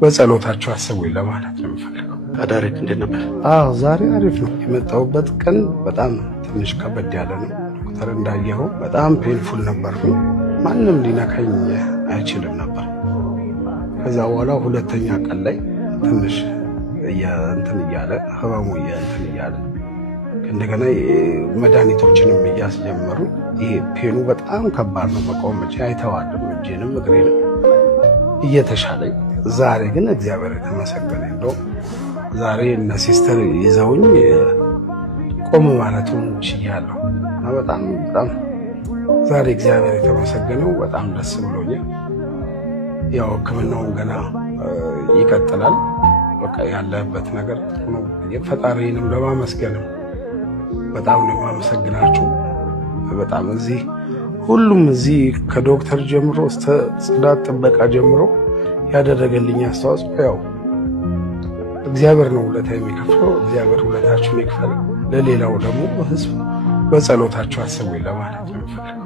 በጸሎታችሁ አስቡኝ ለማለት ነው የምፈልገው። አዳሪክ እንዴት ነበር? ዛሬ አሪፍ ነው። የመጣሁበት ቀን በጣም ትንሽ ከበድ ያለ ነው። ዶክተር እንዳየኸው በጣም ፔንፉል ነበርኩኝ። ማንም ሊነካኝ አይችልም ነበር። ከዛ በኋላ ሁለተኛ ቀን ላይ ትንሽ እንትን እያለ ህመሙ እንትን እያለ እንደገና መድኃኒቶችንም እያስጀመሩ ይሄ ፔኑ በጣም ከባድ ነው። መቆም ብቻ አይተዋልም እጄንም እግሬንም እየተሻለኝ። ዛሬ ግን እግዚአብሔር የተመሰገነ እንደው ዛሬ እነ ሲስተር ይዘውኝ ቆም ማለቱን ችያለሁ። በጣም ዛሬ እግዚአብሔር የተመሰገነው በጣም ደስ ብሎኛል። ያው ሕክምናውን ገና ይቀጥላል። በቃ ያለበት ነገር ነው። ፈጣሪንም ለማመስገን በጣም ነው የማመሰግናችሁ። በጣም እዚህ ሁሉም እዚህ ከዶክተር ጀምሮ እስከ ጽዳት ጥበቃ ጀምሮ ያደረገልኝ አስተዋጽኦ ያው እግዚአብሔር ነው ውለታ የሚከፍለው። እግዚአብሔር ውለታችሁን ይክፈል። ለሌላው ደግሞ ህዝብ በጸሎታችሁ አስቡኝ ለማለት ነው።